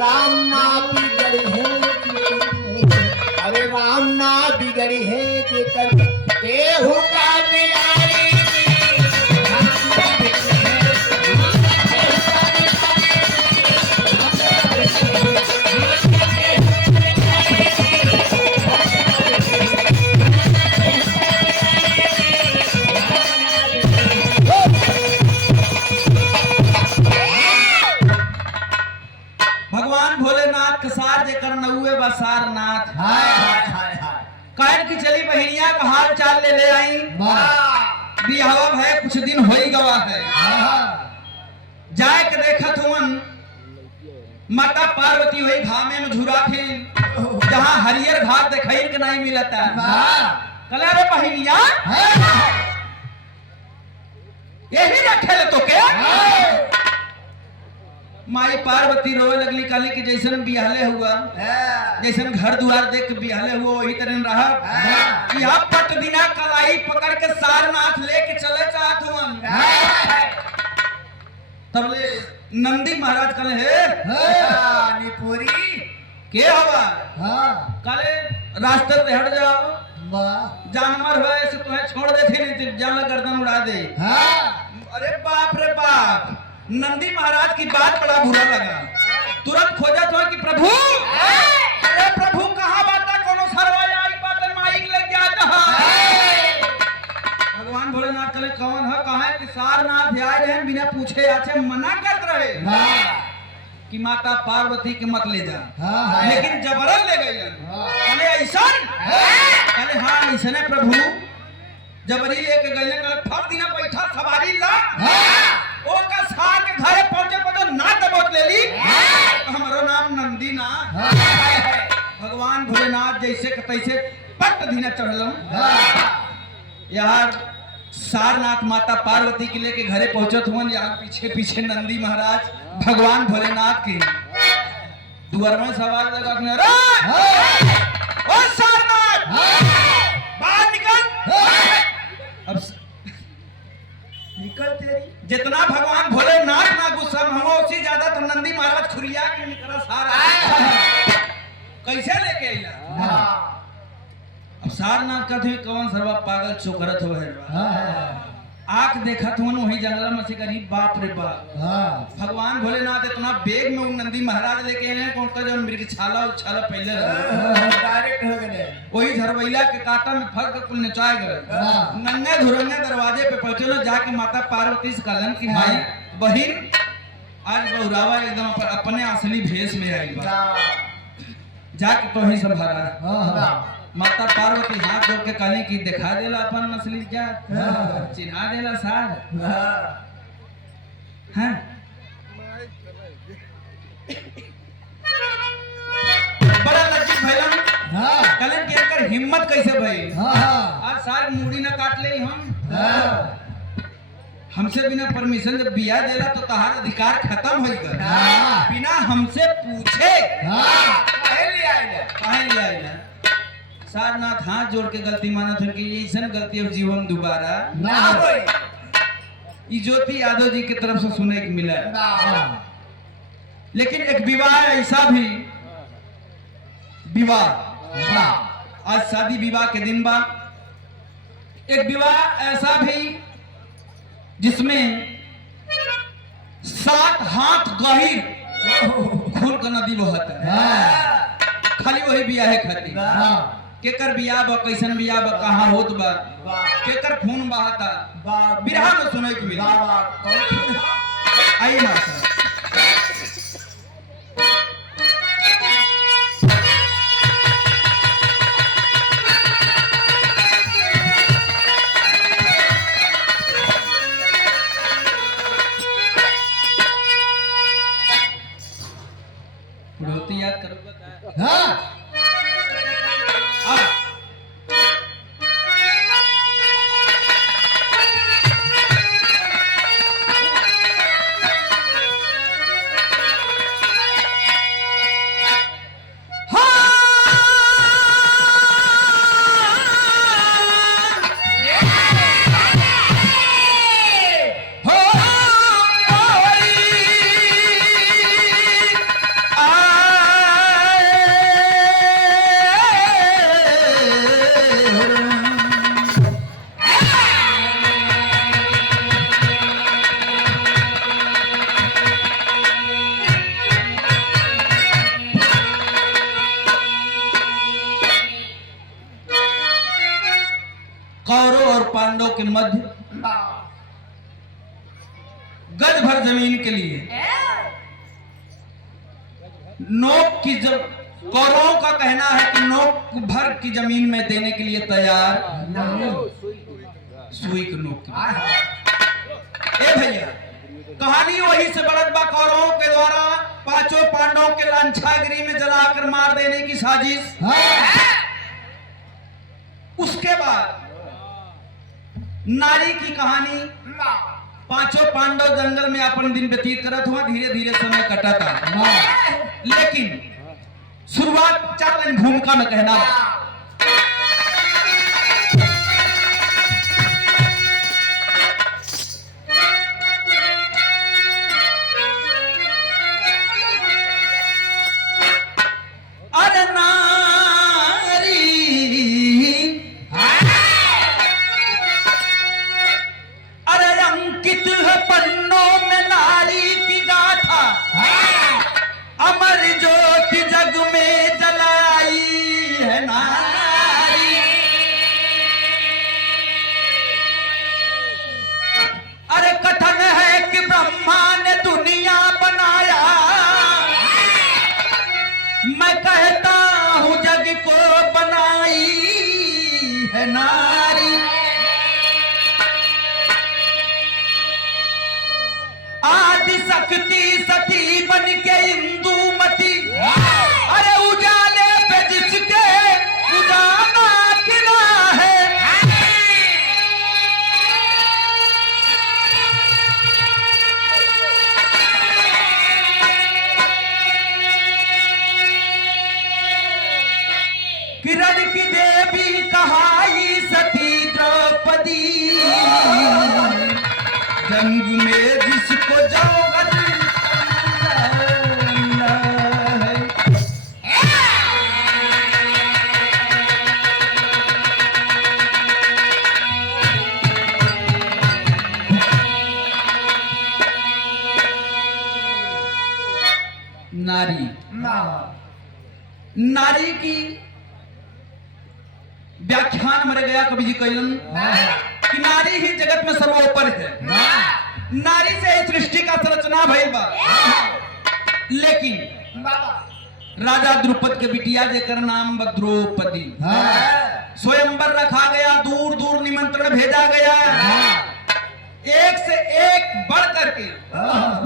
राम ना बिगड़ी है अरे राम ना बिगड़ी है जेकर केहू का बिगाड़ी राम ना बिगड़ी है भगवान भोलेनाथ के साथ जेकर नौवे बसार नाथ हाय हाय हाय हाय कहन की चली बहनिया का हाल चाल ले आई बिहावा है कुछ दिन हो ही गवा है जाए के देखत हुन माता पार्वती वही घामे में झुरा थी जहाँ हरियर घास दिखाई के नहीं मिलता कला रे बहनिया यही रखे ले तो क्या माई पार्वती रोए लगली काली कि जैसन बिहले हुआ जैसन घर द्वार देख के बिहले हुआ वही तरह रहा यहाँ पट दिना कलाई पकड़ के सारनाथ लेके चले चाहत हुन तबले नंदी महाराज कले हे निपुरी के हवा काले रास्ते से हट जाओ जानवर है ऐसे तुम्हें छोड़ देते नहीं तो जान गर्दन उड़ा दे अरे बाप रे बाप नंदी महाराज की बात बड़ा बुरा लगा तुरंत खोजा तो कि प्रभु अरे प्रभु कहाँ बात कोनो सरवाया आई बात माइक लग गया जहां भगवान भोलेनाथ कले कौन है कहा है कि सारनाथ आए रहे बिना पूछे आछे मना करत रहे कि माता पार्वती के मत ले जा लेकिन जबरन ले गए कले ऐसा कले हाँ ऐसा प्रभु जबरी लेके गए फट दिना बैठा सवारी ला ओ का सार के घरे पहुंचे पता ना दबोच ले ली हमारो नाम नंदी ना भगवान भोलेनाथ जैसे के तैसे पट दिना चढ़लम यार सारनाथ माता पार्वती के लेके घरे पहुंचत हुन यार पीछे पीछे नंदी महाराज भगवान भोलेनाथ के द्वार में सवाल लगा के अरे ओ सारनाथ बाहर निकल अब निकल तेरी जितना भगवान भोलेनाथ ना गुस्सा में हो उसी ज्यादा तो नंदी महाराज खुरिया के निकला सारा कैसे लेके आइला अब सारनाथ का थे कौन सर्वा पागल चोकरत हो है आंख देखत हुन वही जंगल में से करीब बाप रे बाप भगवान भोलेनाथ इतना बेग में नंदी महाराज लेके आए कौन का जो मृग छाला उछाला पहले डायरेक्ट हो गए वही झरवैला के कांटा में फल के कुल नचाए गए नंगे धुरंगे दरवाजे पे पहुंचे जाके माता पार्वती से कहलन कि भाई बहिन आज बहुरावा एकदम अपने असली भेष में आई बा जाके तो ही सब हरा माता पार्वती हाथ जोड़ के कहली कि दिखा देला अपन असली जात चिन्हा देला सार हैं बड़ा लज्जित भइलन कहलन कि एकर हिम्मत कैसे भई आज सार मुड़ी ना काट ले हम हमसे बिना परमिशन जब बिया देला तो तहार अधिकार खत्म हो गया बिना हमसे पूछे काहे ले आइला सारनाथ हाथ जोड़ के गलती मानत है कि ऐसा गलती अब जीवन दोबारा ना होई ज्योति यादव जी की तरफ से सुने को मिला लेकिन एक विवाह ऐसा भी विवाह आज शादी विवाह के दिन बाद एक विवाह ऐसा भी जिसमें 7 हाथ गहीर खून का नदी बहता है खाली वही बिया है खाली केकर बिया बा कैसन बिया बा कहाँ होत बा केकर खून बहाता बिरहा में सुने को मिला आइए मास्टर याद करो हाँ आ पांडव के मध्य गज भर जमीन के लिए नोक की कौरवों का कहना है कि नोक भर की जमीन में देने के लिए तैयार सुई की नोक की। ए भैया कहानी वही से बढ़त बा कौरवों के द्वारा पांचों पांडवों के लांछागिरी में जलाकर मार देने की साजिश। उसके बाद नारी की कहानी। पांचों पांडव जंगल में अपन दिन व्यतीत करत हुआ, धीरे धीरे समय कटा था। लेकिन शुरुआत 4 लाइन भूमिका में कहना अरे नारी अरे अंकित है पन्नों में नारी की गाथा, अमर ज्योति जग में जलाई है नारी। अरे कथन है कि ब्रह्मा ने दुनिया बनाया, मैं कहता हूं जग को बनाई है नारी। आदि शक्ति सती बन के इंदुमती, अरे उजाले पे जिसके उजाला गिरा है। किरण की देवी कहाई सती द्रौपदी, जंग में जिसको जौहर नारी। नारी की व्याख्यान मरे गया कवि जी कैलन कि नारी ही जगत में सर्वोपरि है। नारी से ही सृष्टि का संरचना भइल बा। लेकिन राजा द्रुपद के बिटिया जेकर नाम बा द्रौपदी, स्वयंवर रखा गया, दूर दूर निमंत्रण भेजा गया, एक से एक बढ़ करके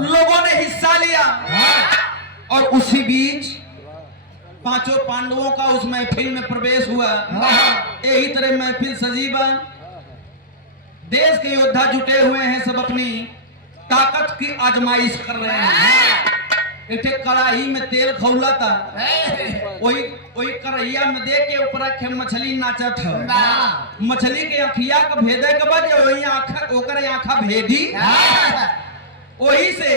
लोगों ने हिस्सा लिया। और उसी बीच पांचों पांडवों का उस महफिल में प्रवेश हुआ। यही तरह महफिल सजीवा, देश के योद्धा जुटे हुए हैं, सब अपनी ताकत की आजमाइश कर रहे हैं। एक कढ़ाई में तेल खौला था, वही कढ़ैया में दे के ऊपर मछली नाचत है। मछली के अखिया का भेदे के बाद वही आंखा भेदी, वही से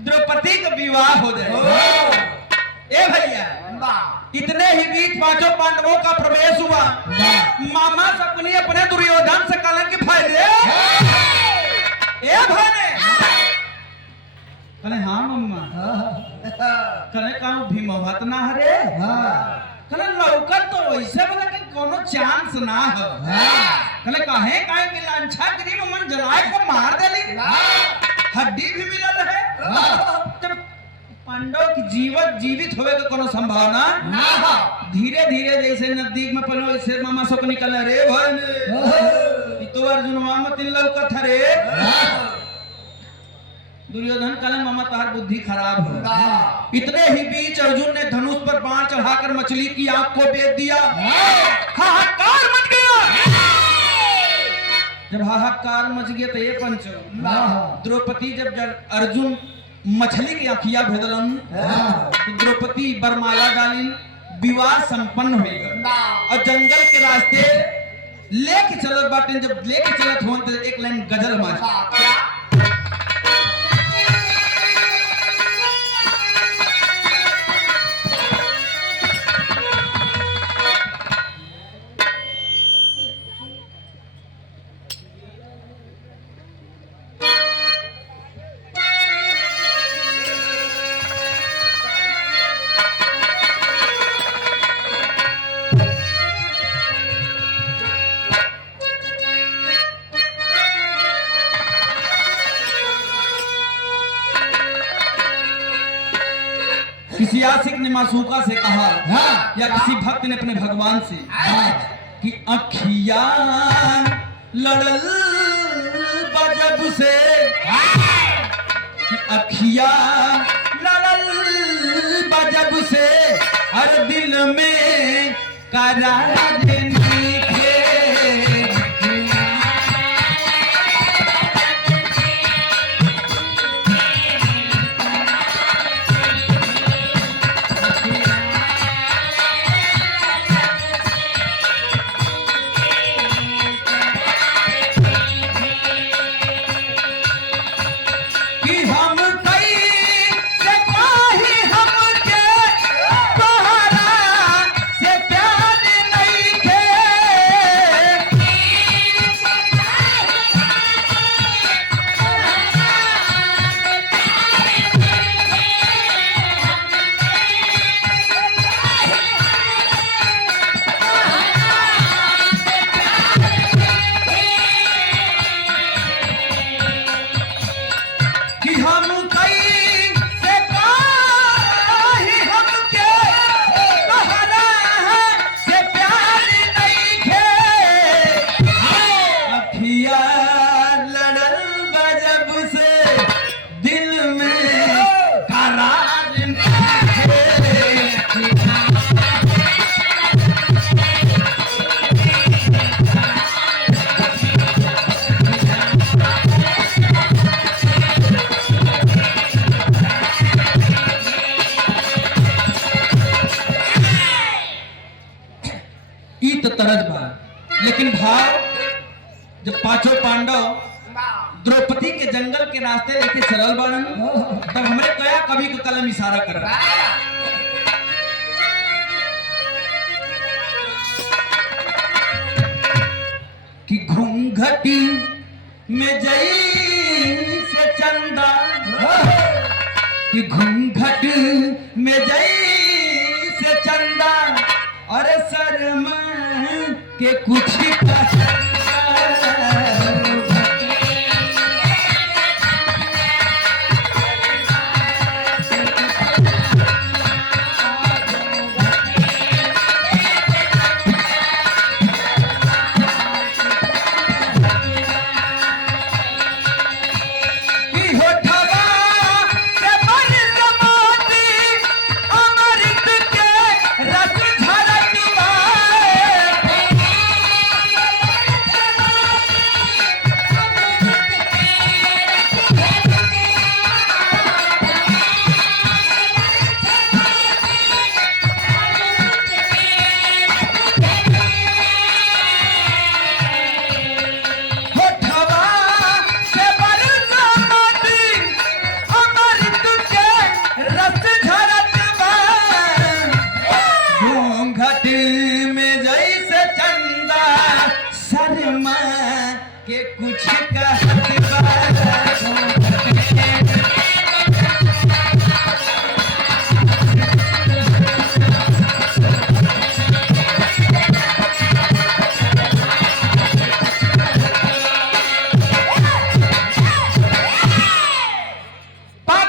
द्रौपदी का विवाह हो जाए। ए भैया इतने ही बीच पांचों पांडवों का प्रवेश हुआ। मामा शकुनी अपने दुर्योधन से कलन की फायदे ए भाने कले हाँ मम्मा कले कहूं भीमवत ना हरे कले लौकत तो वैसे बोला कि कोनो चांस ना हो। कले काहे कि लांछा गिरी में मन जलाए को मार देली, हड्डी भी मिलल है। तब पांडव की जीवित होवे के कोनो संभावना ना। धीरे धीरे जैसे नजदीक में पलो वैसे मामा सब निकल रे भाई तो अर्जुन मामा तिल लौकत रे। दुर्योधन कल मामा तार बुद्धि खराब हो। इतने ही बीच अर्जुन ने धनुष पर बाण चढ़ाकर मछली की आंख को बेच दिया। हाहाकार मच गया। जब हाहाकार मच गया तो ये पंचो द्रौपदी जब अर्जुन मछली की आंखिया भेदलन तो द्रौपदी बरमाला डाली, विवाह संपन्न होगा। और जंगल के रास्ते लेके चलत बाटे, जब लेके चलत हो तो एक लाइन गजल मार मासूका से कहा हाँ। या किसी भक्त ने अपने भगवान से कि अखिया लड़ल बजब से, कि अखिया लड़ल बजब से, हर दिल में करार नीखे। तरज बा, लेकिन भाव जब पांचों पांडव द्रौपदी के जंगल के रास्ते लेके चलल बाड़न, तब हमरे कया कवि के कलम इशारा कर कि घूंघटी में जई से चंदा, कि घूंघट में जई से चंदा, अरे शर्मा के कुछ के कुछ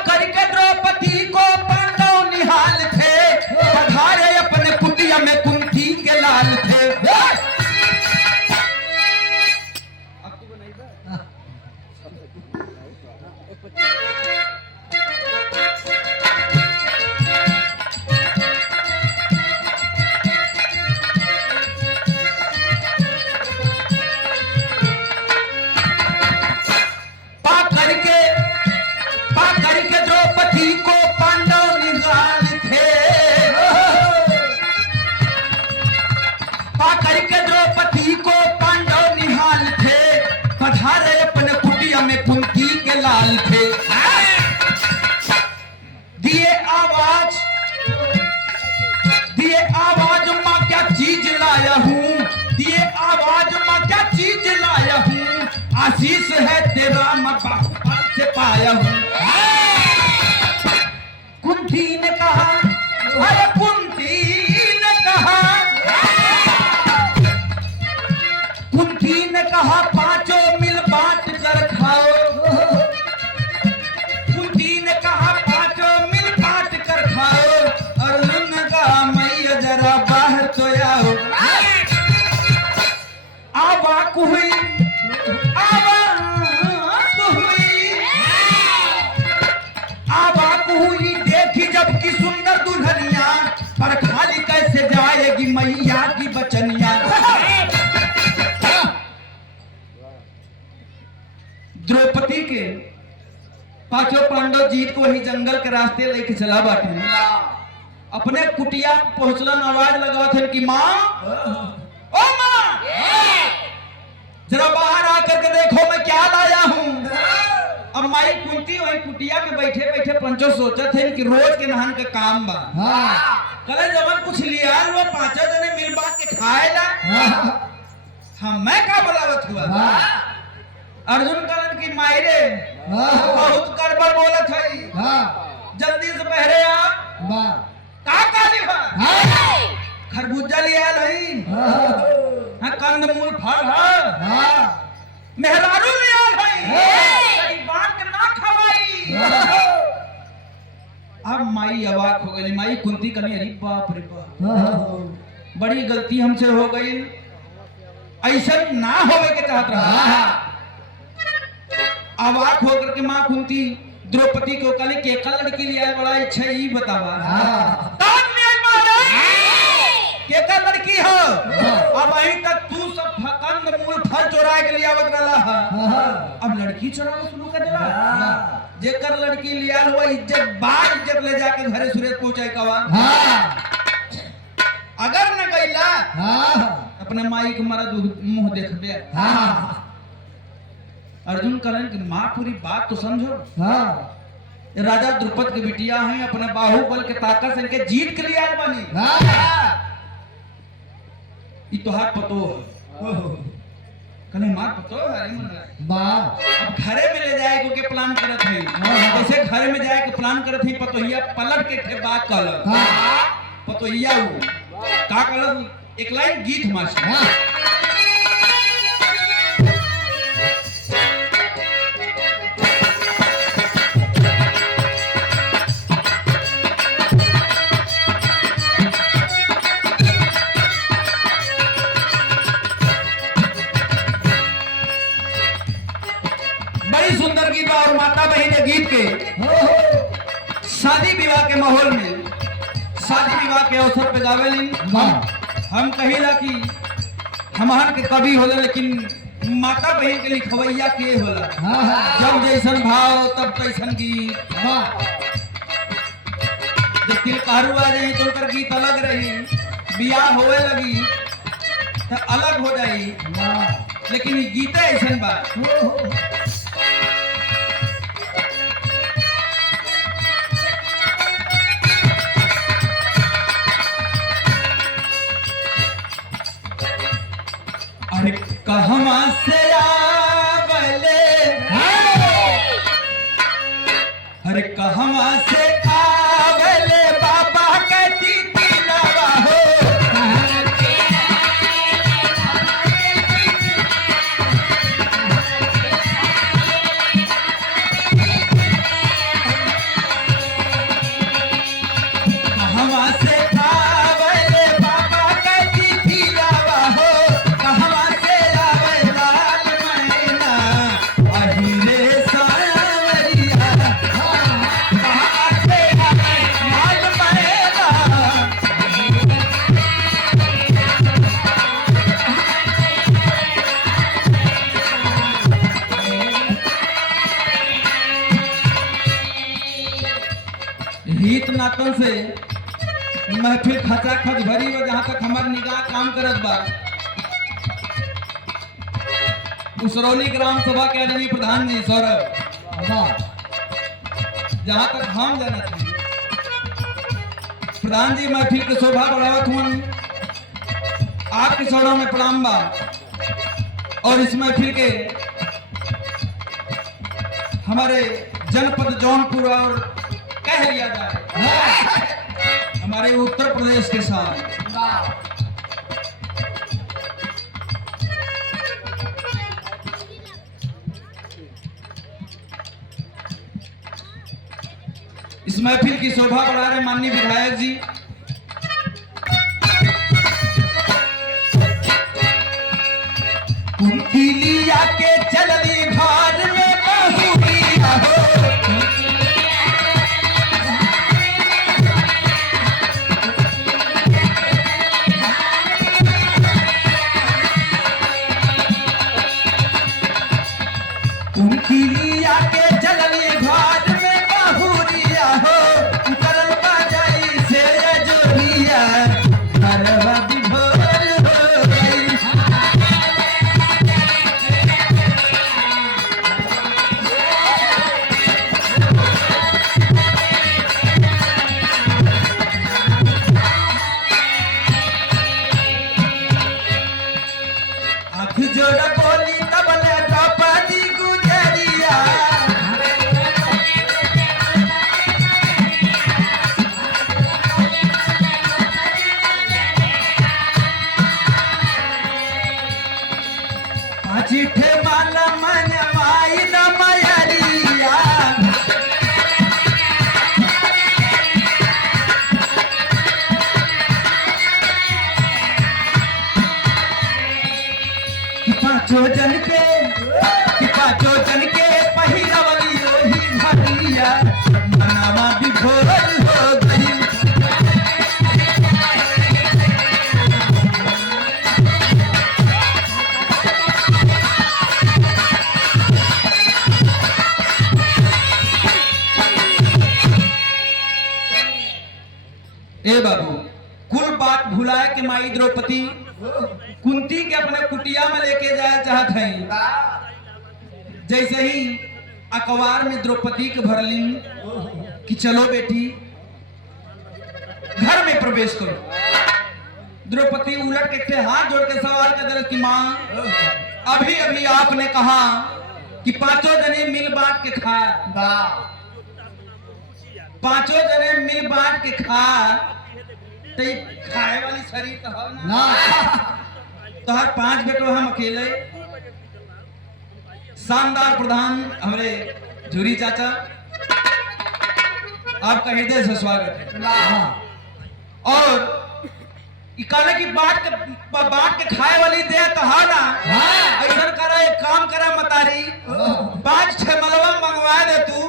करके द्रौपदी को पांडव निहाल थे, पधारे अपने कुटिया में कुंती के लाल थे। द्रौपदी को पांडव निहाल थे, पाकर के द्रौपदी को पांडव निहाल थे, पधारे अपने कुटिया में कुंती के लाल थे। दिए आवाज माँ क्या चीज लाया हूँ, दिए आवाज माँ क्या चीज लाया हूँ, आशीष है तेरा मैं बाहुबल से पाया हूँ। कुंती ने कहा, अरे कुंती ने कहा, कुंती ने कहा पांचों मिल बांट कर खाओ, कुंती ने कहा पांचों मिल बांट कर खाओ। अर्जुन मैया की बचनिया। द्रौपदी के पांचों पांडव जीत को ही जंगल के रास्ते लेके चला बाटे। अपने कुटिया पहुंचलन आवाज लगा थे कि माँ, ओ माँ, जरा बाहर आकर के देखो मैं क्या लाया हूँ। अब माई कुंती वही कुटिया में बैठे बैठे पंचो सोचत थे कि रोज के नहान का काम बा। कल जब कुछ लिया वो पांचों जने मिल बांट के खाएला। हम मैं का बोलावत हुआ। अर्जुन कहलन की माई रे बहुत गड़बड़ बोलत है, जल्दी से पहरे आ। का लिखा खरबूजा लिया नहीं, कंदमूल फल है, मेहरारू लिया है, बात के ना खवाई। अब माई अवाक हो गई। माई कुंती कहनी अरे बाप रे बाप, बड़ी गलती हमसे हो गई, ऐसा ना होवे के चाहत रहा। अवाक होकर के माँ कुंती द्रौपदी को कहले के कल लड़की लिया बड़ा इच्छा ही बतावा। के कल लड़की हो, अब अभी तक तू सब कंद मूल फल चोरा के लिया आवत रहा, अब लड़की चोराना शुरू कर देला। जेकर लड़की लिया हुआ इज्जत बार इज्जत ले जाके घरे सुरेश पहुंचाए कवा। अगर न गईला अपने माई के मरद मुंह देखबे। अर्जुन कहलन कि माँ पूरी बात तो समझो। राजा द्रुपद के बिटिया हैं, अपने बाहुबल के ताकत से इनके जीत के लिए आए बनी। ये तो हाथ पतो है। कहने माँ पतो है अब घरे में ले जाए को के प्लान करत है। जैसे घरे में जाए के प्लान करत है, पतोहिया पलट के बात कहल। पतोहिया का कहल एक लाइन गीत मास्टर। सुंदर गीत और माता बहन गीत के शादी विवाह के माहौल में, शादी विवाह के अवसर पे गावे नहीं। हम कहिला कि हमार के कवि होला, लेकिन माता बहन के लिखवैया के होला। जब जैसन भाव तब तैसन गीत। जब तिलकारू आ जाए तो उनकर गीत अलग रही, बियाह होवे लगी तो अलग हो जाई, लेकिन ये गीत ऐसन बा। अरे कहवा से आवले, अरे कहवा से आवले बाबा के दीदिनवा हो। कहवा से आवले बाबा के दीदिनवा हो, कहवा से आवे लाल मैना अहिरे सावरिया। कहवा से आवे लाल मैना। हित नातन से महफिल खचा खच भरी हो, जहां तक हमार निगाह काम करत बा। उसरौली ग्राम सभा के आदरणीय प्रधान जी सौरभ, जहां तक हम जानत हई, प्रधान जी महफिल के शोभा बढ़ावत हुन। आपके चरणों में प्रणाम बा। और इस महफिल के हमारे जनपद जौनपुर और कह लिया जाए हमारे उत्तर प्रदेश के साथ इस महफिल की शोभा बढ़ा रहे माननीय विधायक जी, कुंती लिया के चलली घर में बहुरिया हो। पांचों जन के पहिरवली ओही भरिया मनवा विभोर हो गई। ए बाबू कुल बात भुलाए के माई द्रौपदी कुंती के अपने कुटिया में लेके जाया चाहत है। जैसे ही अखबार में द्रौपदी के भरली कि चलो बेटी घर में प्रवेश करो। द्रौपदी उलट के हाथ जोड़ के सवाल कर दिया कि मां अभी अभी आपने कहा कि पांचों जने मिल बांट के खाए, पांचों जने मिल बांट के खा तो खाए वाली शरीर तो है ना। तो हर 5 बेटो हम अकेले शानदार प्रधान हमारे झूरी चाचा आपका हृदय से स्वागत है। और कहने की बांट के खाए वाली दे तो है ना। ऐसा करा एक काम करा मतारी 5-6 मलवा मंगवा दे तू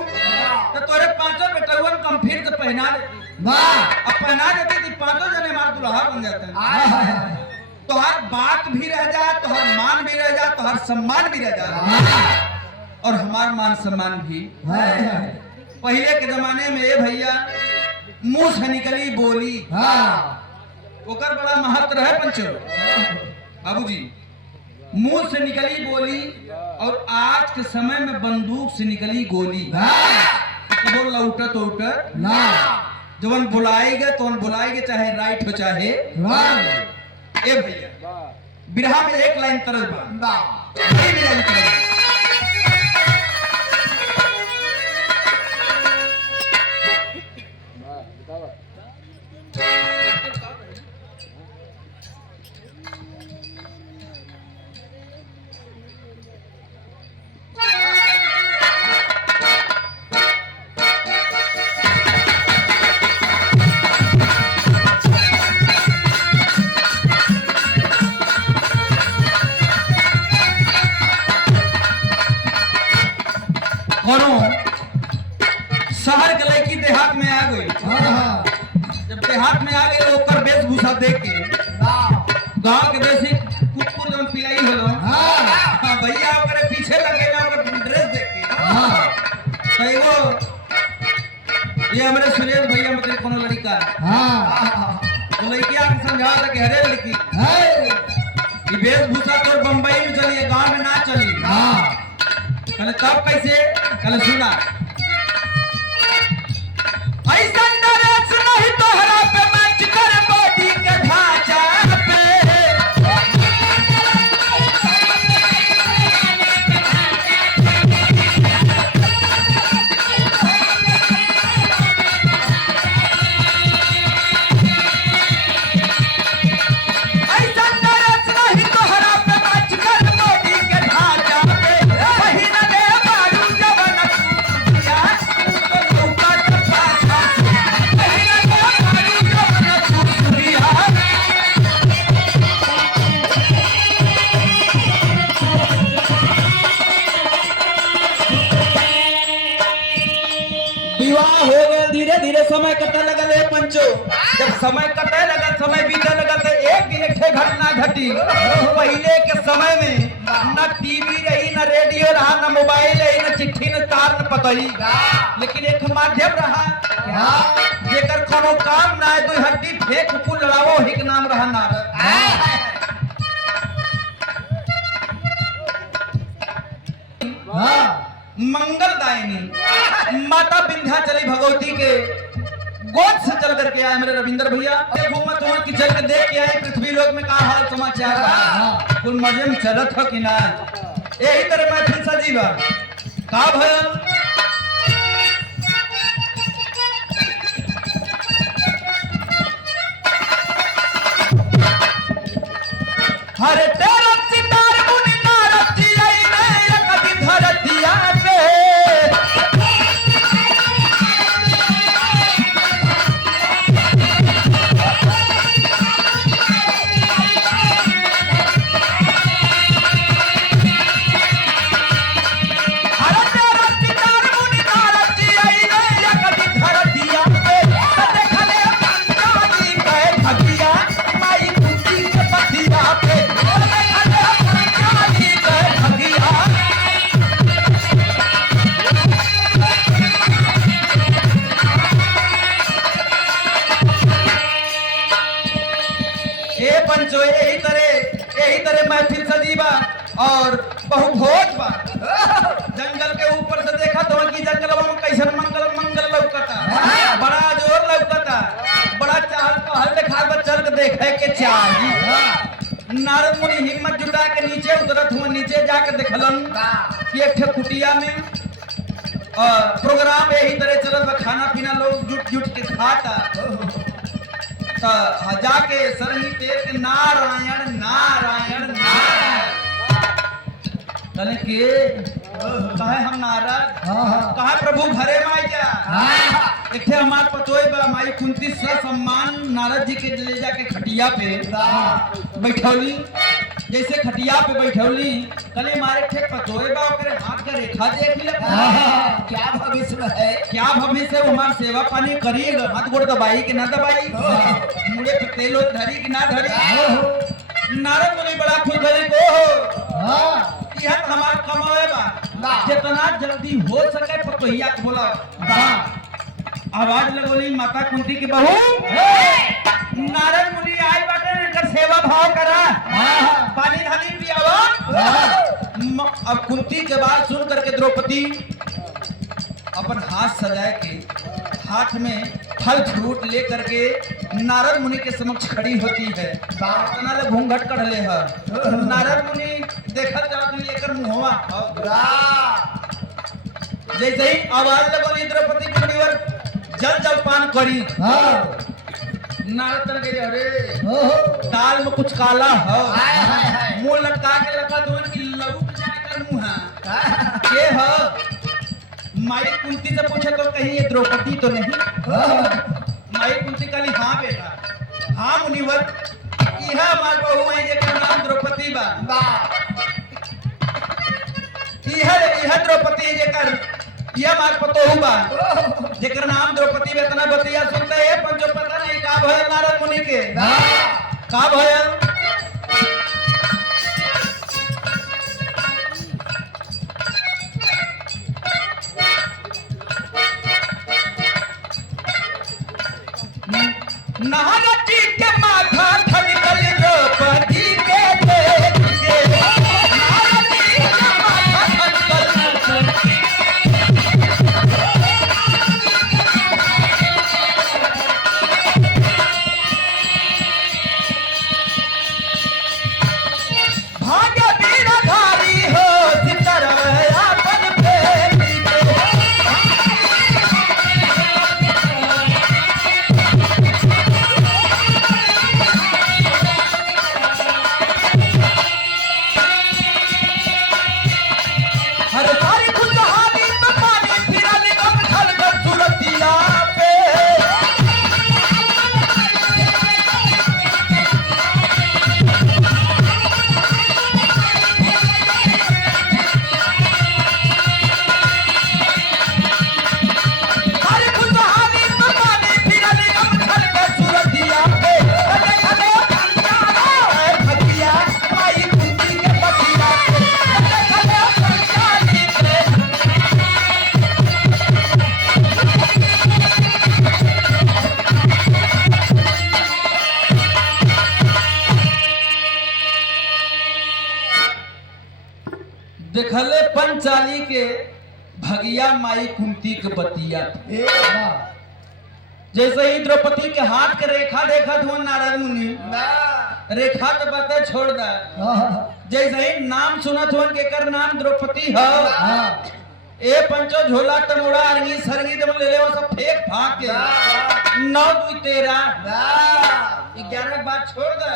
तो तोरे 5 बेटवन कम फिर तो पहना देती। अब पहना देती थी 5 जने मार दुल्हा बन जाते हैं। तो हर बात भी रह जाए, तो हर मान भी रह जाए, तो हर सम्मान भी रह जाए और हमारा मान सम्मान भी। पहले के जमाने में ये भैया मुंह से निकली बोली ओकर बड़ा महत्व है पंचो बाबूजी। मुंह से निकली बोली और आज के समय में बंदूक से निकली गोली। वो लौटत उठत ना जवन बुलाएगा तो बुलाएगा चाहे राइट हो चाहे ए भैया बिरहा में एक लाइन तरस बा शहर के लड़की देहात में आ गई। जब देहात में आ गई तो ओकर वेशभूषा देख के गांव के देसी कुकुर जन पिलाई होलो भैया ओकरे पीछे लगे ना ओकर ड्रेस देख के तो एगो ये हमारे सुरेश भैया मतलब कोनो लड़का तो लड़किया के समझा था कि अरे लड़की ये वेशभूषा तो बंबई में चली गांव में ना चली। कहले तब कैसे? कहले सुना ऐसा ड्रेस नहीं तोहरा पे मैच कर बॉडी के ढांचा पे। ऐसा ड्रेस नहीं तोहरा पे मैच कर बॉडी के ढांचा पे। पहिना ले बारू जवन दिया तो लौका विवाह हो गए। धीरे धीरे समय कटे लगल है पंचो। जब समय कटे लगल समय बीते लगल तो एक दिन एक घटना घटी। पहले के समय में न टीवी रही न रेडियो रहा न मोबाइल रही न चिट्ठी न तार न पतई लेकिन एक माध्यम रहा जेकर कोनो काम ना है दो हड्डी फेंक कुल लड़ावो ही के नाम रहा नारद। मंगलदायिनी माता विंध्याचली भगवती के गोद से चल करके आए मेरे रविंद्र भैया। घूमत हुआ कि चल के देख के आए पृथ्वी लोक में कहा हाल समाचार कुल मजे में चलत हो कि ना। यही तरह मैं फिर सजीवा का भयल हरे तेरा सितार मुनि नारती आई ने कभी धरतिया पे। ए पंचो यही तरह महफिल सजीबा और बहु भोज बा। जंगल के ऊपर से देखा तो कि जंगलवा में कैसन मंगल लौकता, बड़ा जोर लौकता, बड़ा चहल पहल देखा बा, चल के देखे के चाहिए। नारद मुनि हिम्मत जुटा के नीचे उतरत हुआ, नीचे जाकर देखलन कि एक ठे कुटिया में प्रोग्राम यही तरह चलत बा, खाना पीना लोग जुट जुट के खाता। जाके सरही तेर के नारायण नारायण नारायण कहले के कहे हम नारद कहा प्रभु घरे में आई जा। एक हमार पतोय बा माई कुंती सम्मान नारद जी के ले जाके खटिया पे बैठौली। जैसे खटिया पे बैठौली कले मारे थे पतोय बा ओकरे हाथ का रेखा देख ले, क्या भविष्य में है, क्या भविष्य है, हमार सेवा पानी करिएगा, हाथ गोड़ दबाई कि ना दबाई, मुड़े पे तेल धरी कि ना धरी। नारद मुनि बड़ा खुश भले को यह हमार कमाए बा, जितना जल्दी हो सके पतोहिया को बोला। आवाज लगोली माता कुंती की बहू नारद मुनि आई बाटे इनकर सेवा भाव करा, पानी धानी पियावा। अब कुंती के बात सुन करके द्रौपदी अपन हाथ सजाए के हाथ में फल फ्रूट ले करके नारद मुनि के समक्ष खड़ी होती है। इतना ले घूंघट कर ले है। नारद मुनि देखा जाओ लेकर मुहवा जैसे ही आवाज लगोली द्रौपदी के मुनिवर जल जलपान करी। नारद के अरे दाल में कुछ काला है, मुंह लटका के लगा दो कि लौक जाकर मुंह के है। माई कुंती से पूछे तो कहीं ये द्रौपदी तो नहीं। माई कुंती कहली हाँ बेटा हाँ मुनिवर, यह हमार बहू है जेकर नाम द्रौपदी बा। यह द्रौपदी जेकर यह हमार पतोहू बा जेकर नाम द्रौपदी बा। इतना बतिया सुनते हैं पंचो पता नहीं का भयल नारद मुनि के का भयल। नारद जी के माथा ठनकल द्रौपदी के देख के, नारद जी के माथा ठनकल। भाग्य बीराधारी हो सितरवया पन फेरी के। हर सारी खुशहाली में पानी फिरली कब ढलकर सूरतिया पे। हर खुशहाली में पानी फिरली कब ढलकर सूरतिया पे। कले कले पंचाला है भगिया माई कुंती के पतिया पे। कले कले पंचाली पे देखले पंचाली के भगिया माई कुंती के बतिया। जैसे ही द्रौपदी के हाथ के रेखा देखा धो नारद मुनि रेखा तो बता छोड़ दा। जैसे ही नाम सुनत हुआ के कर नाम द्रौपदी है। ए पंचो झोला तमोड़ा अरंगी सरंगी जब ले ले वो सब फेंक फाक के 9 2 13 11 बात छोड़ दे।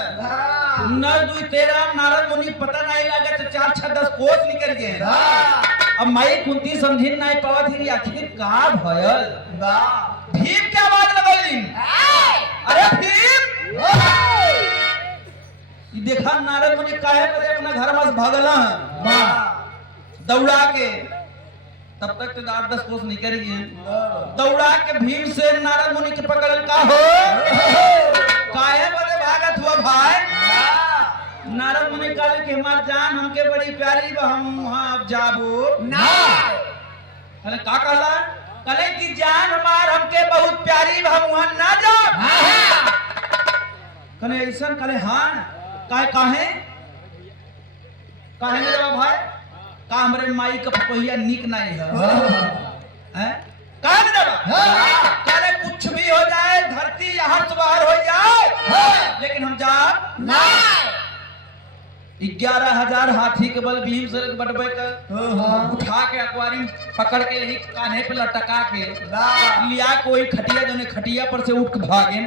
9 2 13 नारद मुनि पता नहीं लगा तो 4 6 10 कोस निकल गए। अब माई कुंती समझिन नहीं पावत ही आखिर का भयल भीम क्या आवाज लगली। अरे भीम ये देखा नारद मुनि काहे करे अपना घर में भागला दौड़ा के। तब तक तो 8 10 कोस निकल गए। दौड़ा के भीम से नारद मुनि के पकड़ल का हो काहे बड़े भागत हुआ भाई। नारद मुनि कहले कि हमार जान हमके बड़ी प्यारी बा, हम वहां अब जाबो ना। कहले का कहला, कहले कि जान हमार हमके बहुत प्यारी बा, हम वहां ना जाब। कने ऐसा कले हाँ काहे काहे काहे मेरा भाई का हमरे माई का पतोहिया निक नहीं है हैं काहे मेरा कले कुछ भी हो जाए धरती यहाँ से बाहर हो जाए लेकिन हम जा ना 11,000 हाथी के बल भीम से बटबे कर उठा के अकवारी में पकड़ के यही कान्हे पे लटका के लिया कोई खटिया जो खटिया पर से उठ के भागे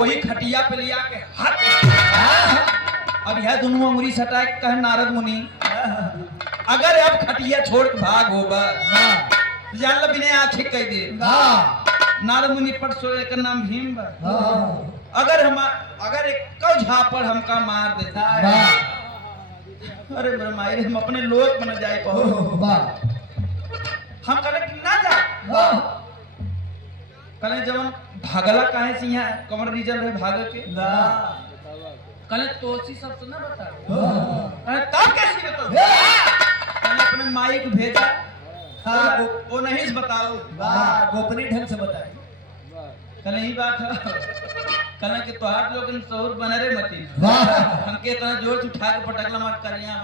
वही खटिया पे लिया के हाथ अब यह दोनों अंगुरी सटा के कहे नारद मुनि अगर अब खटिया छोड़ के भाग होगा जान लो बिना आँखें कह दे नारद मुनि पर सोरे का नाम भीम बा अगर एक झापड़ हमका मार देता अरे मेरे माई हम अपने लोग बन जाए हम कले कि ना जा कले जवन भागला काहे से यहाँ कमर रीजन है भाग के कले तोसी सब तो ना बता कले तब कैसे बताओ कले अपने माई को भेजा वो नहीं से बताओ गोपनीय ढंग से बताए कले ही बात है कल के तोहार लोग शहर बने रे मती हमके इतना जोर से उठा के पटकला मार करिया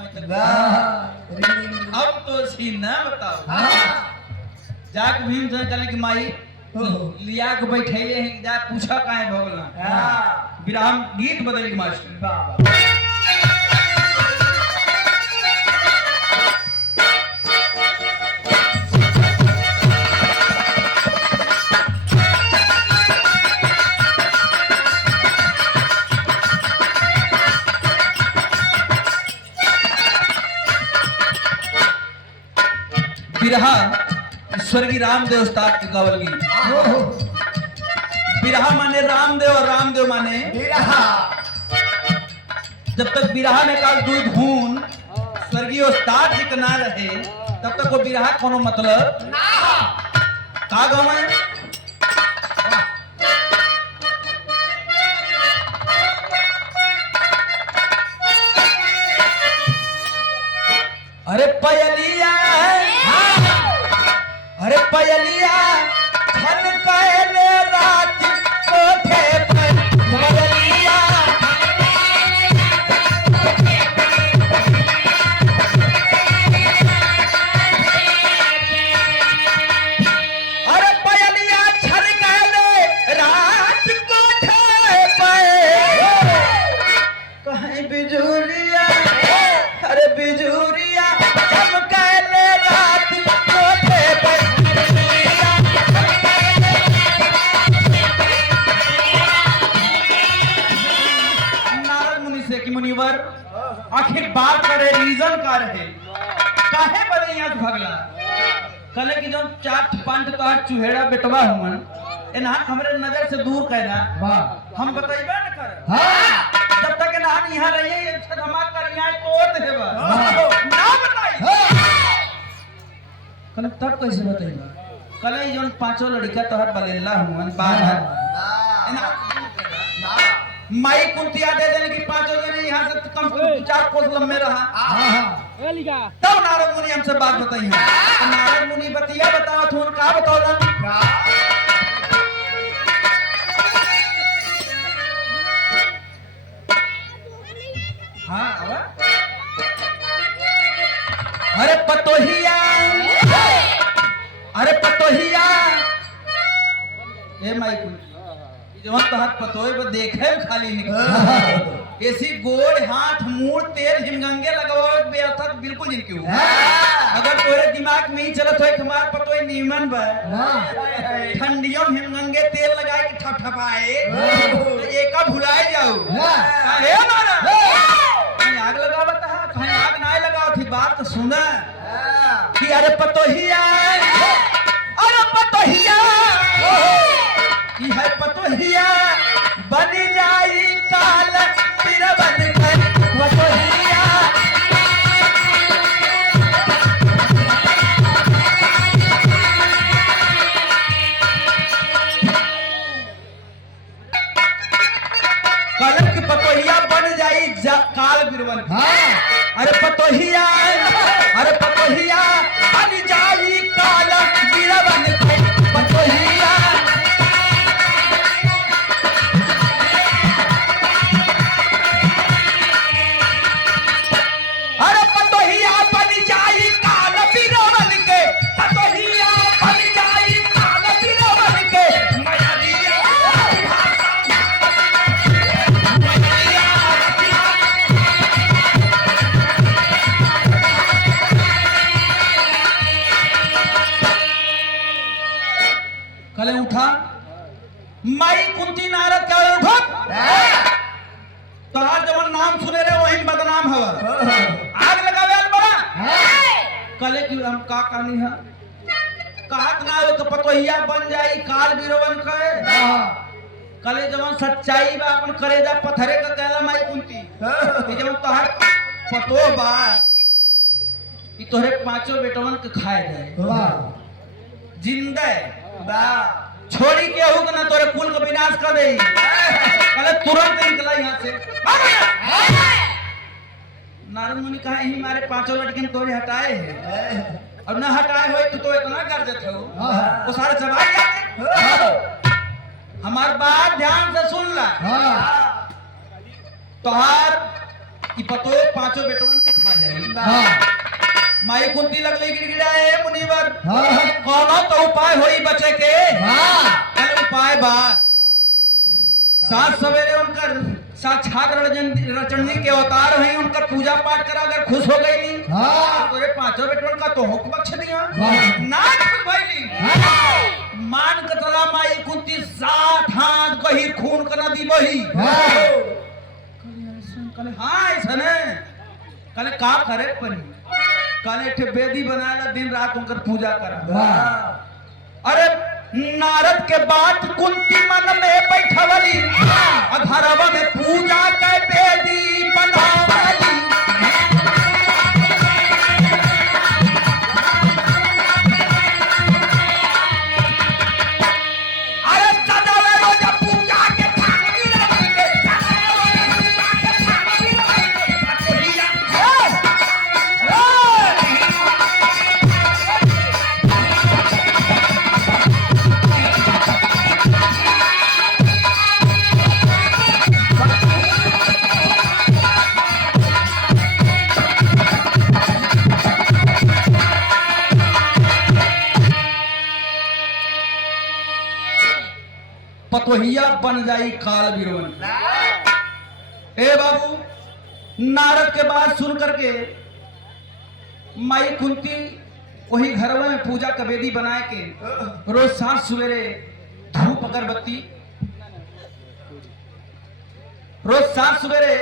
अब तो सी ना बताओ जाके भीम से कल की माई लिया के बैठैले हैं जा पूछा काहे भगला विराम गीत बदल के मास्टर बिरहा स्वर्गीय रामदेव उस्ताद के गावल गीत बिरहा माने रामदेव और रामदेव माने बिरहा जब तक बिरहा में का दुई धुन स्वर्गीय उस्ताद जी के ना रहे तब तक वो बिरहा कोनो मतलब ना का गावे अरे पयलिया अरे पयलिया छन कहले रात कोठे पर पयलिया अरे पयलिया छन कहले रात कोठे पर कहीं बिजुलिया अरे बिजुलिया हम कहले रात कोठे पर मुनिवर आखिर बात करे रीजन का रहे काहे बदे यहाँ भगला कले की जो चाट पंट तो चुहेड़ा बेटवा हुमन एना हमरे नजर से दूर कहना हम बताइबे न कर जब तक ना यहाँ रहिए अच्छा धमाक कर यहाँ तोड़ देबा ना बताई कले तब कैसे बताइबा कले जोन पांचों लड़का तोहर बलेला हुमन बाहर एना माई कुंतिया दे देने की पांचों जने यहाँ से कम से कम 4 कोस लंबे रहा तब नारद मुनि हमसे बात बताई है तो नारद मुनि बतिया बताओ थोन का बताओ ना हाँ आवा अरे पतोहिया ए माई कुंती जवन तहत पतोय पर देखे खाली निकल ऐसी गोड़ हाथ मुंह तेल हिमगंगे लगाओ बेअर्थक बिल्कुल जिनके अगर तोरे दिमाग में ही चलत होए तुम्हार पतोय नीमन बा ठंडियों में हिमगंगे तेल लगाए के ठपठपाए तो एका भुलाए जाओ काहे मारा कहीं आग लगा बता कहीं आग ना लगाओ थी बात तो सुना कि अरे पतोहिया है पतोहिया बन जाई काल पिरवन कर पतोहिया कलक पतोहिया बन जाई काल पिरवन अरे पतोहिया बन जाई काल पिरवन कर पतोहिया नाम सुने रे वही बदनाम हवा आग लगावे आल बड़ा कले की हम का कहानी है कहत ना हो कि पतोहिया बन जाई काल बीरवन कहे कले जवन सच्चाई बा अपन करेजा पत्थरे का कहला माई कुंती ये जवन तोहर पतो बा ई तोहरे पांचों बेटवन के खाए जाए जिंदा बा छोड़ी के हो ना तोरे कुल का विनाश कर दे कले तुरंत निकला यहां से नारद मुनि कहा ही मारे पांचों लड़के तोरे हटाए हैं और ना हटाए हो तो इतना कर देते हो वो सारे चबाई जाते हमार बात ध्यान से सुन ला तोहार की पतो पांचों बेटवन के खा जाए माई कुंती लगले गिड़गिड़ाए मुनिवर कौनो तो उपाय होई बचे के उपाय बा सात सवेरे उनकर साक्षात रचनी के अवतार हैं उनका पूजा पाठ करा अगर खुश हो गई तो ये पांचों बेटवन का तो हुक बख्श दिया ना खुश भइली मान के चला माई कुंती 7 हाथ गहीर खून का नदी बही कले हाँ ऐसा ने कले का करे पनी कले ठे बेदी बनाया दिन रात उनकर पूजा करा अरे नारद के बाद कुंती मन में बैठवली अधरवा में पूजा के बेदी बनावली अरे सजावे रोज पूजा के थाली रखे पतोहिया बन जाई काल बीरवन ए बाबू नारद के बात सुन करके माई कुंती वही घर में पूजा का वेदी बनाए के रोज सांझ सवेरे धूप अगरबत्ती रोज सांझ सवेरे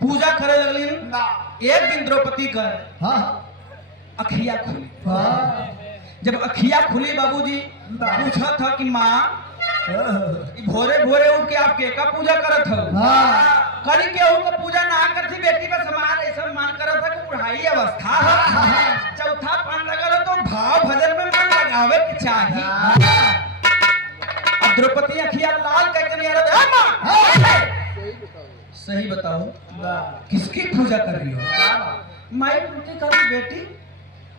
पूजा करे लगली एक दिन द्रौपदी का अखिया खुली जब अखिया खुली बाबूजी पूछा था कि माँ भोरे भोरे उठ के आप के का पूजा करत हो करी केहू का पूजा ना करती बेटी का समान ऐसा मान करत है कि बुढ़ाई अवस्था है चौथा पान लगल तो भाव भजन में मन लगावे के चाहिए अब द्रौपदी अखिया लाल कह कर यार मां सही बताओ किसकी पूजा कर रही हो माई कुंती करी बेटी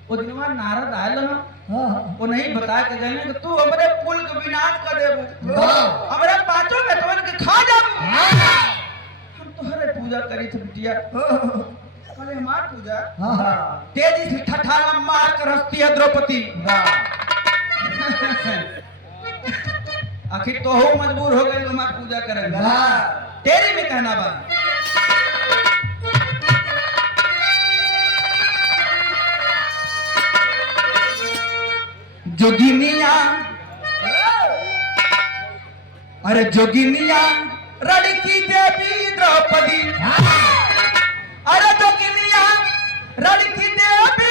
वो दिनवा नारद आयल ना वो नहीं बताया के गए कि तू हमरे कुल के विनाश कर देबू हमरे पांचों बेटवन के खा जाबू हम तोहरे पूजा करी थे बिटिया अरे हमार पूजा तेजी से ठठाला मार कर हंसती है द्रौपदी आखिर तो हो मजबूर हो गई हमार पूजा करे तेरी में कहना बा जोगिनिया अरे जोगिनिया लड़की देवी द्रौपदी अरे जोगिनिया लड़की देवी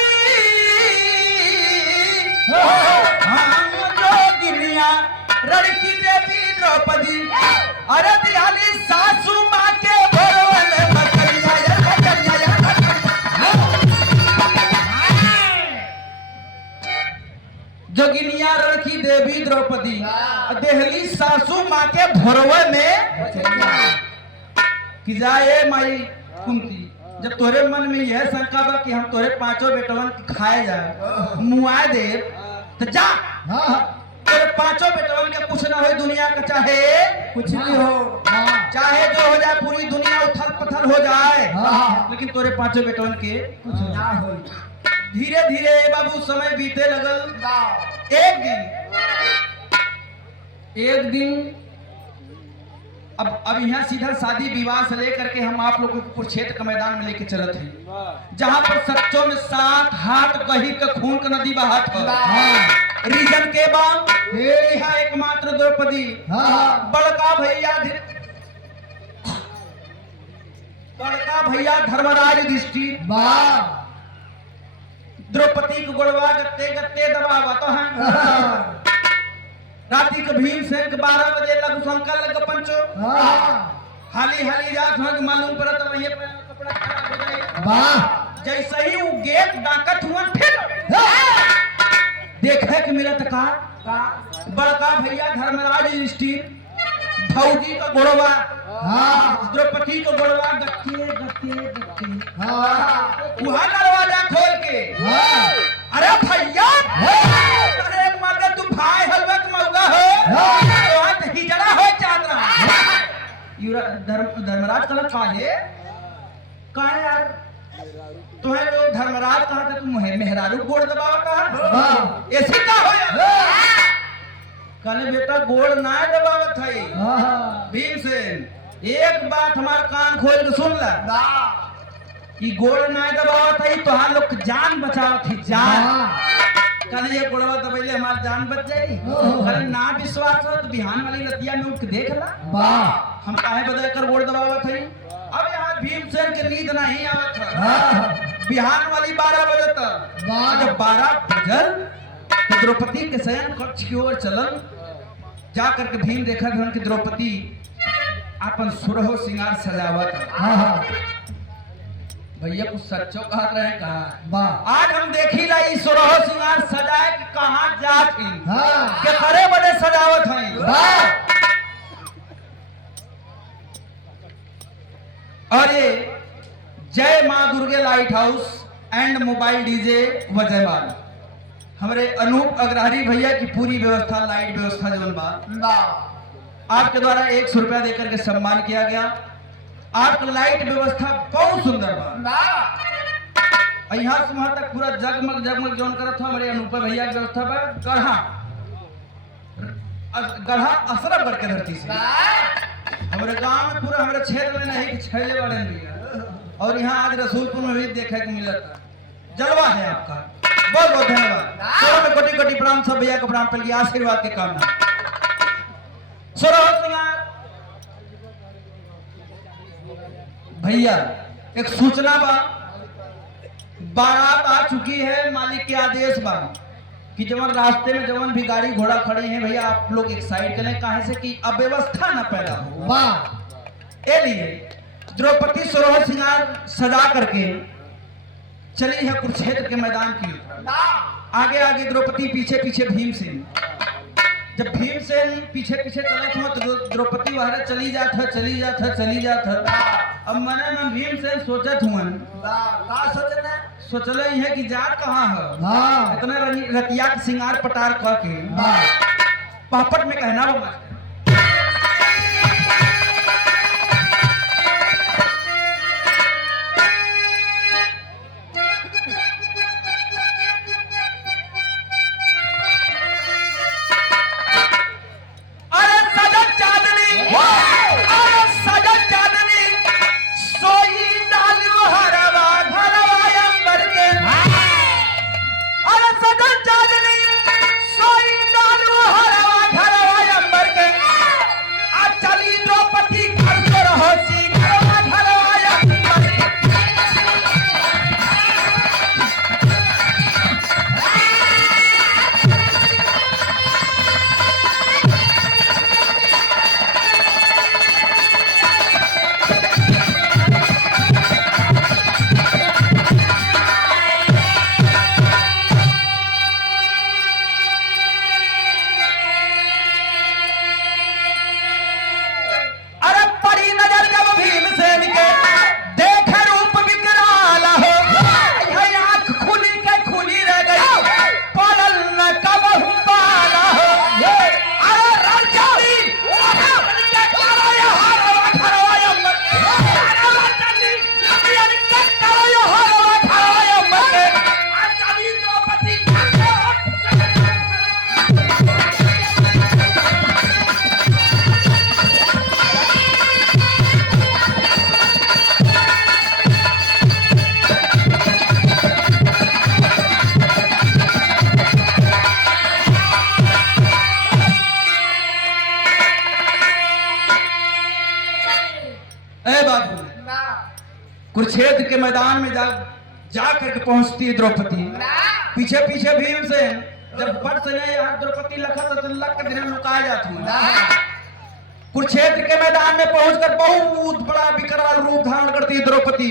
जोगिनिया लड़की देवी द्रौपदी अरे दियाली सासू माँ के भरवन जोगिनिया लड़की देवी द्रौपदी देहली सासू माँ के भरवे में कि जाए माई कुंती जब तोरे मन में यह शंका बा कि हम तोरे पांचों बेटवन खाए जाए मुआए दे तो जा तोरे पांचों बेटवन के कुछ ना हो दुनिया का चाहे कुछ भी हो चाहे जो हो जाए पूरी दुनिया उथल पथल हो जाए लेकिन तोरे पांचों बेटवन के कुछ ना हो धीरे धीरे बाबू समय बीते लगल एक दिन अब यहाँ सीधा शादी विवाह से लेकर के हम आप लोगों को कुरुक्षेत्र के मैदान में लेके चलते हैं जहाँ पर सच्चों में 7 हाथ गही का खून का नदी बहात है रीजन के बाद यहाँ एकमात्र द्रौपदी बड़का भैया बड़का भैया धर्मराज युधिष्ठिर द्रौपदी को गोड़वा गत्ते गत्ते दबावत हैं। राती के भीमसेन के 12 बजे लग शंका लग पंचो हाली हाली जात हो मालूम पड़त वही कपड़ा खराब हो जाए। जैसे ही वो गेट डाकत हुआ फिर देखे कि मेरा तका बड़का भैया धर्मराज युधिष्ठिर भौजी का गोड़वा द्रौपदी को गोड़वा गत्ते गत्ते गत्ते वहां दरवाजा खोल के अरे भैया अरे मगर तू भाई हलवा के मौगा हो वहां ही जड़ा हो चादरा धर्मराज कहा काहे यार तुम्हें लोग धर्मराज कहा था तुम मेहरारू गोड़ दबावा कहा ऐसे का हो कहले बेटा गोड़ ना दबावत है भीमसेन एक बात हमार कान खोल के सुन ला ई गोड़ ना दबावत है तोहार लोग जान बचावत है जान कहले ये गोड़वा दबाइले हमार जान बच जाई कहले ना विश्वास हो तो बिहान वाली रतिया में उठ के देख ला हम काहे बदल कर गोड़ दबावत है अब यहाँ भीमसेन के नींद नहीं आवत है बिहान वाली 12 बजे तक जब 12 बजल तो द्रौपदी के शयन कक्ष की ओर चलन जा करके भीम देखा था कि द्रौपदी अपन सुरहो श्रृंगार सजावत भैया कुछ सच्चो कहा रहे कहा आज हम देखी ला ई सुरहो श्रृंगार सजाए कि कहां जात ही के करे बड़े सजावत है और ये Jai Maa Durge light house and mobile DJ Vajaywal हमारे अनूप अग्रहरी भैया की पूरी व्यवस्था लाइट व्यवस्था जो बा आपके द्वारा 100 रुपया देकर के सम्मान किया गया। आपकी लाइट व्यवस्था बहुत सुंदर बा यहाँ से वहां तक पूरा जगमग जगमग जोन करत हमारे अनूप भैया की व्यवस्था बा गढ़ा असरफ करके धरती से हमारे गांव में पूरा हमारे क्षेत्र में नहीं छैले वाले भैया और यहाँ आज रसूलपुर में भी देखने को मिला था जलवा है आपका बहुत बहुत धन्यवाद में कोटि कोटि प्रणाम सब भैया को प्रणाम कर लिया आशीर्वाद के कामना भैया एक सूचना बा बारात आ चुकी है मालिक के आदेश बा कि जवन रास्ते में जवन भी गाड़ी घोड़ा खड़े हैं भैया आप लोग एक साइड करें काहे से कि अव्यवस्था न पैदा हो वाह ए लिए द्रौपदी सुरह श्रृंगार सजा करके चली है कुरुक्षेत्र के मैदान की आगे आगे द्रौपदी पीछे पीछे भीमसेन जब भीमसेन पीछे पीछे चलत हो तो द्रौपदी वहां चली जात है अब मने में भीमसेन सोचत हुआ सोचले है कि जात कहाँ है इतना रतिया के श्रृंगार पटार कह के पापट में कहना बा कुरुक्षेत्र के मैदान में जा करके पहुंचती है द्रौपदी। पीछे पीछे भीमसेन जब बट से नहीं द्रौपदी लखा तो लग के दिन लुकाए जाती। कुरुक्षेत्र के मैदान में पहुंचकर बहुत बड़ा विकराल रूप धारण करती है द्रौपदी।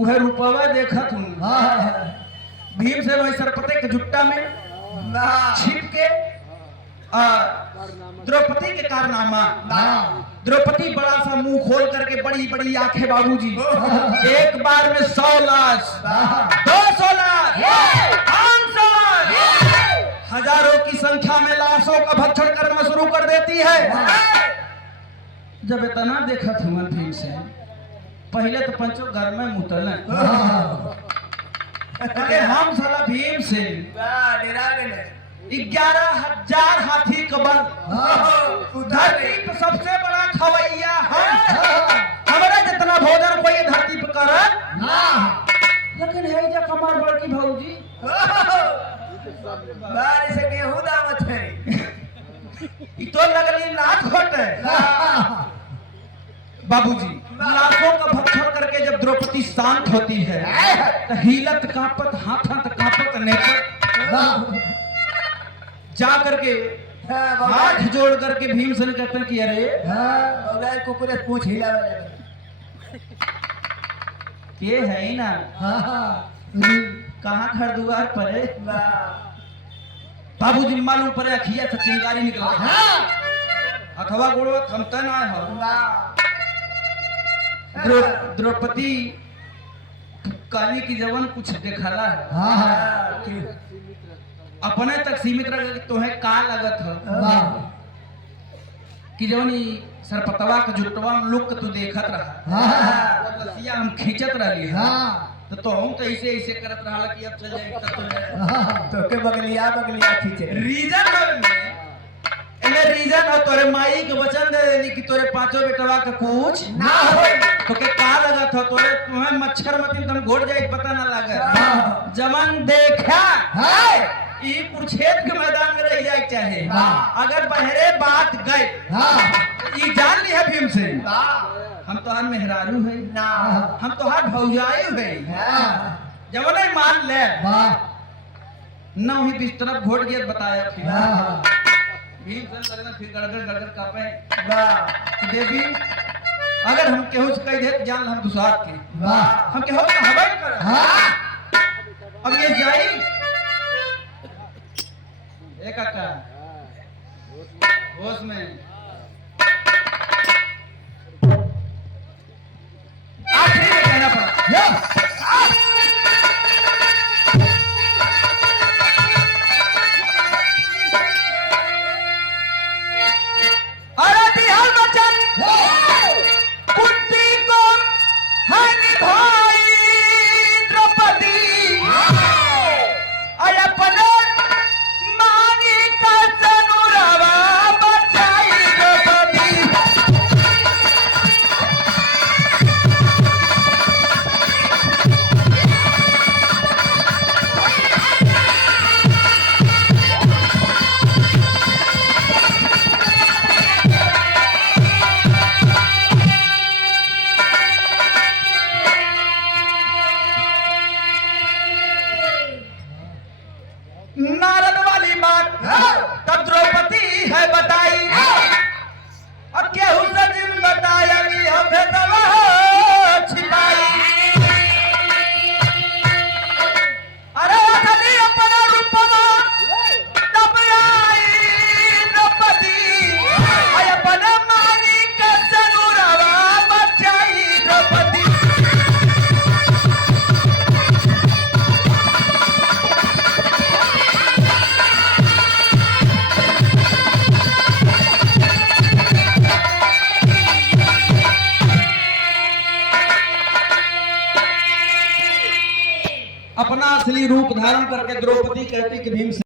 वह रूपवा देखा तुम भीमसेन वही सरपटे के जुट्टा में छिप के द्रौपदी के कारनामा। द्रौपदी बड़ा सा मुंह खोल करके बड़ी बड़ी आंखें बाबूजी, एक बार में 100 लाश 200 लाश 500 लाश हजारों की संख्या में लाशों का भक्षण करना शुरू कर देती है। जब इतना देखा था मन भीमसेन, पहले तो पंचों घर में मुतल अरे हम साला भीमसेन 11,000 हाथी का बल, धरती पे सबसे बड़ा खवैया हमारा जितना भोजन कोई धरती पे कर लेकिन है जा कमर बड़की भौजी से गेहूं दावत है तो लगली नाथ घोटे बाबूजी। लाखों का भक्षण करके जब द्रौपदी शांत होती है तो हिलत कांपत हाथ कांपत नेपत जा करके हाथ जोड़ करके भीमसेन कहते हैं कि अरे कुकुर पूछ हिला ये है ही ना कहाँ घर द्वार पर है बाबूजी। मालूम पड़े अखिया से चिंगारी निकला अथवा गोड़ो थमता ना हो। द्रौपदी काली की जवन कुछ देखला है अपने तक सीमित रह कि तोहे का लगत हो कि जवन सरपतवा के जुटवा में लोग तू देखत रहा लसिया हम खींचत रही तो हम तो ऐसे करत रहा कि अब चल जाए तो के बगलिया खींचे रीजन और तोरे माई के वचन दे देनी कि तोरे पांचों बेटवा का कुछ ना हो तो के का लगत हो तोरे तुम्हें मच्छर मती तुम घोट जाए पता ना लगे जमन देखा ई कुरुक्षेत्र के मैदान में रह जाए चाहे अगर बहरे बात गए ई जान ली है भीमसेन हम तो हम मेहरारू है ना हम तो हाथ भौजाई है जब नहीं मान ले न ही बिस्तर घोट गया बताया फिर भीमसेन लगना फिर गड़गड़ कापे देवी अगर हम केहू से कह दे जान हम दुसात के हम केहू से हवा कर अब ये जाई एक काका होश में आखिरी में कहना पड़ा नारद वाली बात तब द्रौपदी है बताई और केहू सजिन बताया छिपाई अरे असली अपना रूपवा तब आई द्रौपदी अपने मानी के सनुरवा बचाई द्रौपदी अपना असली रूप धारण करके द्रौपदी कहती कि भीमसेन